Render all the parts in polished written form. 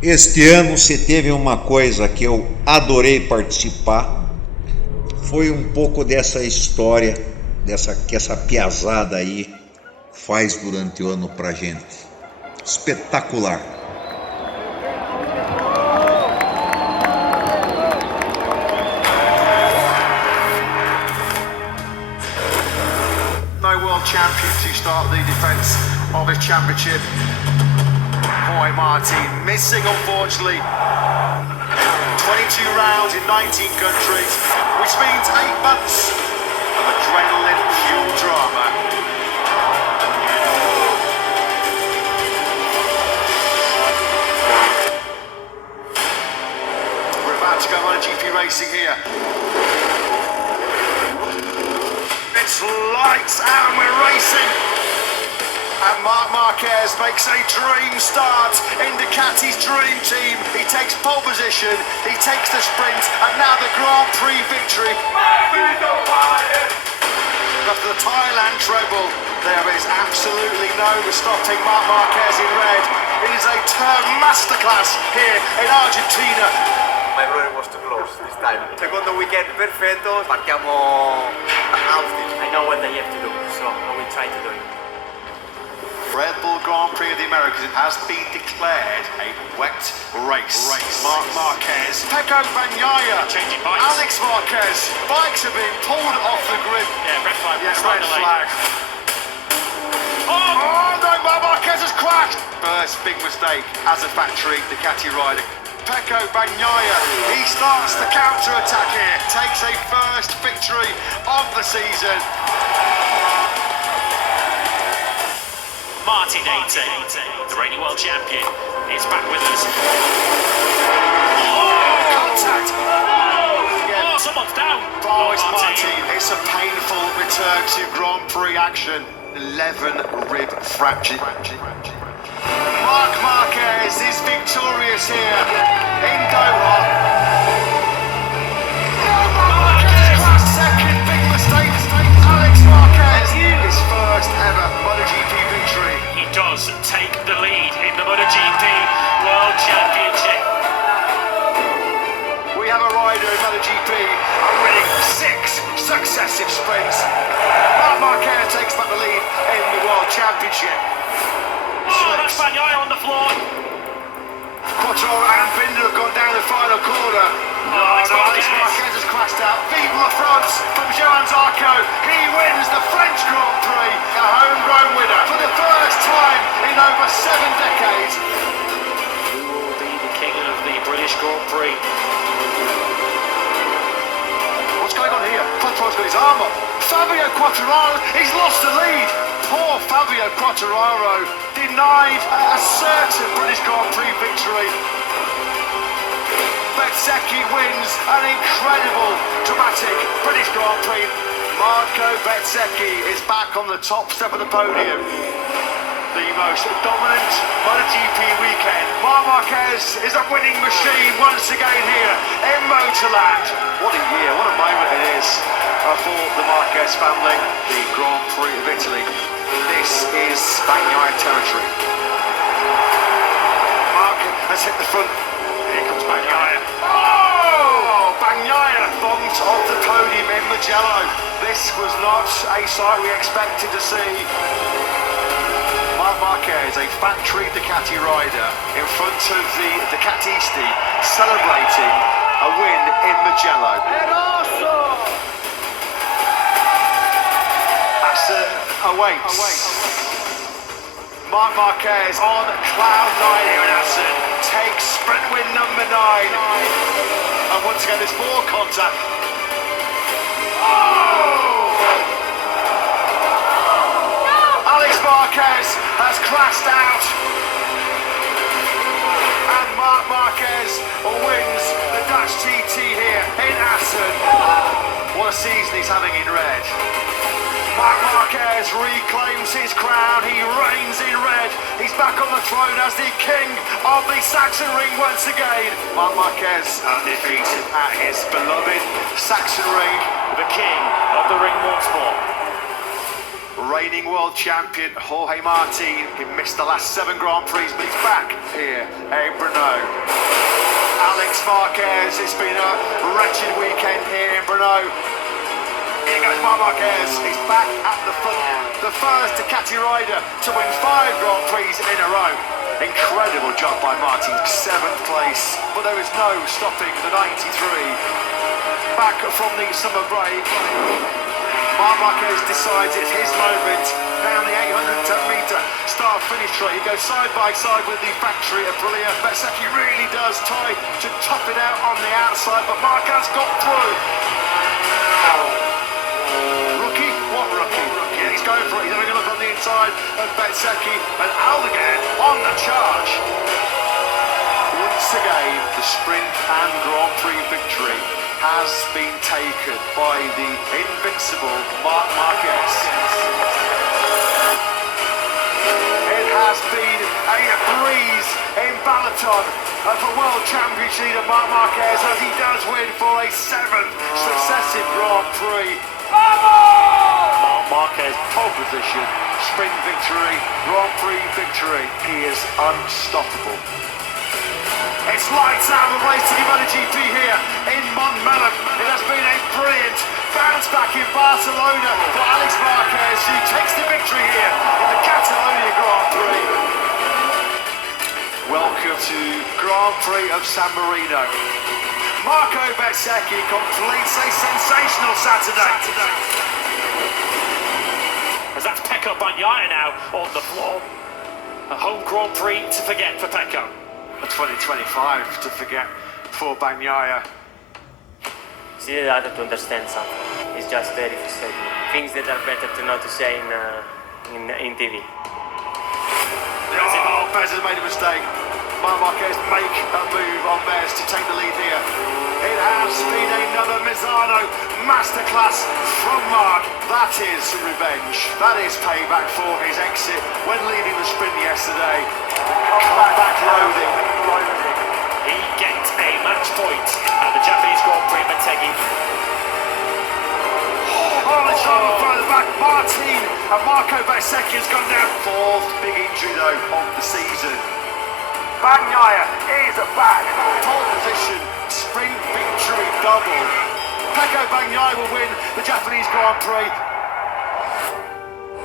Este ano, se teve uma coisa que eu adorei participar, foi um pouco dessa história que essa piazada aí faz durante o ano pra gente. Espetacular. No world champion to start the defence of his championship. Boy, Martin missing, unfortunately. 22 rounds in 19 countries, which means 8 months of adrenaline-fueled drama. We're about to go on a GP racing here. It's lights out and we're racing. And Marc Marquez makes a dream start in Ducati's dream team. He takes pole position, he takes the sprint, and now the Grand Prix victory. After the Thailand treble, there is absolutely no stopping Marc Marquez in red. It is a turn masterclass here in Argentina. My brother was too close this time. Secondo weekend perfetto, partiamo a Austin. I know what they have to do, so I will try to do it. Red Bull Grand Prix of the Americas has been declared a wet race. Marc Marquez, Pecco Bagnaia, Changing bikes. Alex Marquez, bikes have been pulled off the grid. Yeah, red flag. Yeah, Red red flag. Oh no, Marc Marquez has crashed! First big mistake as a factory Ducati rider. Pecco Bagnaia, he starts the counter-attack here, takes a first victory of the season. Martin 18, the reigning world champion, is back with us. Contact! Oh, someone's down. Oh, it's Martin. It's a painful return to Grand Prix action. 11 rib fracture. Marc Marquez is victorious here in Doha. Second big mistake. Alex Marquez, his first ever MotoGP victory. He does take the lead in the MotoGP World Championship. We have a rider in MotoGP winning 6 successive sprints. Marc Marquez takes back the lead in the World Championship. Oh, that's Bagnaia on the floor. Quattro and Binder have gone down the final corner. Alex Alex Marquez has crashed out. Vive la France from Johan Zarco. He wins the French Grand Prix, a homegrown winner for the first time in over 7 decades. Who will be the king of the British Grand Prix? What's going on here? Quattro's got his arm up. Fabio Quartararo, he's lost the lead. Poor Fabio Quartararo denied a certain British Grand Prix victory. Bezzecchi wins an incredible, dramatic British Grand Prix. Marco Bezzecchi is back on the top step of the podium. The most dominant MotoGP weekend. Marc Marquez is a winning machine once again here in Motorland. What a year, what a moment it is for the Marquez family. The Grand Prix of Italy. This is Bagnaia territory. Marc has hit the front. Here comes Bagnaia. Oh! Bagnaia bumped off the podium in Mugello. This was not a sight we expected to see. Marc Marquez, a factory Ducati rider, in front of the Ducatisti, celebrating a win in Mugello. Awaits. Marc Marquez on cloud 9 here in Assen, takes sprint win number 9. And once again, there's more contact. Oh! Alex Marquez has crashed out. And Marc Marquez wins the Dutch TT here in Assen. What a season he's having in red. Marc Marquez reclaims his crown, he reigns in red, he's back on the throne as the king of the Saxon Ring once again. Marc Marquez undefeated at his beloved Saxon Ring. The king of the ring once more. reigning world champion Jorge Martin. He missed the last 7 Grand Prix, but he's back here in Brno. Alex Marquez, it's been a wretched weekend here in Brno. Here goes Marc Marquez, he's back at the front. The first Ducati rider to win 5 Grand Prix in a row. Incredible job by Martin, 7th place. But there is no stopping the 93. Back from the summer break, Marc Marquez decides it's his moment. Down the 810-metre start-finish straight. He goes side by side with the factory Aprilia. Bezzecchi really does try to top it out on the outside, but Marquez got through. Rookie? What rookie? Yeah, he's going for it. He's having a look on the inside of Bezzecchi, and Aldegan on the charge. Once again, the sprint and Grand Prix victory has been taken by the invincible Marc Marquez. It has been a breeze in Balaton for World Championship leader Marc Marquez as he does win for a 7th successive Grand Prix. Marc Marquez, pole position, sprint victory, Grand Prix victory. He is unstoppable. It's lights out of the race to the MotoGP here in Montmelon. It has been a brilliant bounce back in Barcelona for Alex Marquez, who takes the victory here in the Catalonia Grand Prix. Welcome to Grand Prix of San Marino. Marco Bezzecchi completes a sensational Saturday. As that's Pecco Bagnaia now on the floor. A home Grand Prix to forget for Pecco. A 2025 to forget for Bagnaia. It's really hard to understand something. It's just very frustrating. Things that are better to not to say in TV. Oh, Bez has made a mistake. Marc Marquez make a move on Bez to take the lead here. It has been another Misano masterclass from Marc. That is revenge. That is payback for his exit when leading the sprint yesterday. Comeback loading. He gets a match point at the Japanese Grand Prix Motegi. Harley Davidson further back. Martin and Marco Bezzecchi has gone down. 4th big injury though of the season. Bagnaia is back. Pole position, sprint victory double. Pecco Bagnaia will win the Japanese Grand Prix.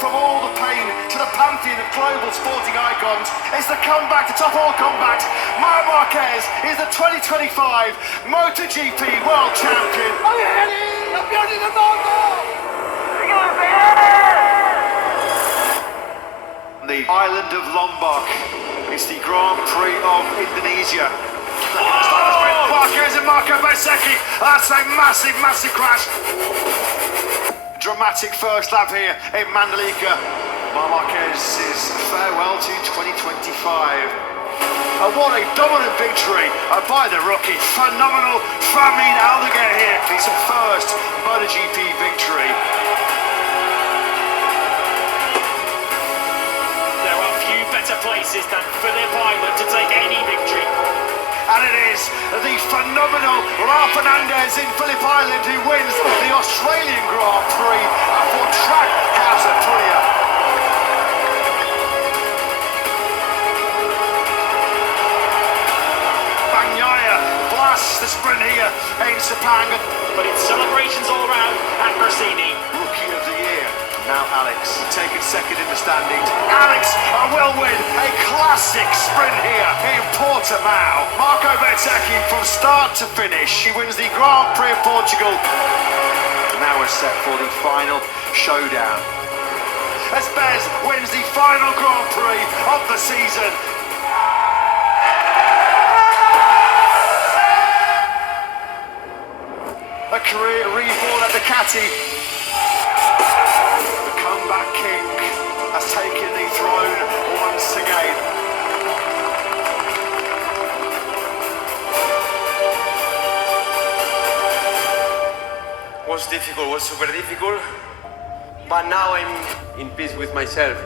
From all the pain to the pantheon of global sporting icons, it's the comeback to top all comebacks. Marc Marquez is the 2025 MotoGP World Champion. The island of Lombok is the Grand Prix of Indonesia. Marquez and Marco Bezzecchi. That's a massive, massive crash. Dramatic first lap here in Mandalika. Marc Marquez's farewell to 2025. What a dominant victory by the rookie. Phenomenal Famin Aldegan here. It's a first MotoGP victory. There are few better places than Phillip Island to take any victory. And it is the phenomenal Raul Fernandez in Phillip Island who wins the Australian Grand Prix for track house Aprilia. Bagnaia blasts the sprint here in Sepang. But it's celebrations all around at Bersini. Rookie of the year. Now Alex, taken 2nd in the standings. Alex will win a classic sprint here in Portimao. Marco Bezzecchi from start to finish. He wins the Grand Prix of Portugal. Now we're set for the final showdown. As Bez wins the final Grand Prix of the season. A career reborn at Ducati. Comeback king has taken the throne once again. Was difficult, was super difficult, but now I'm in peace with myself.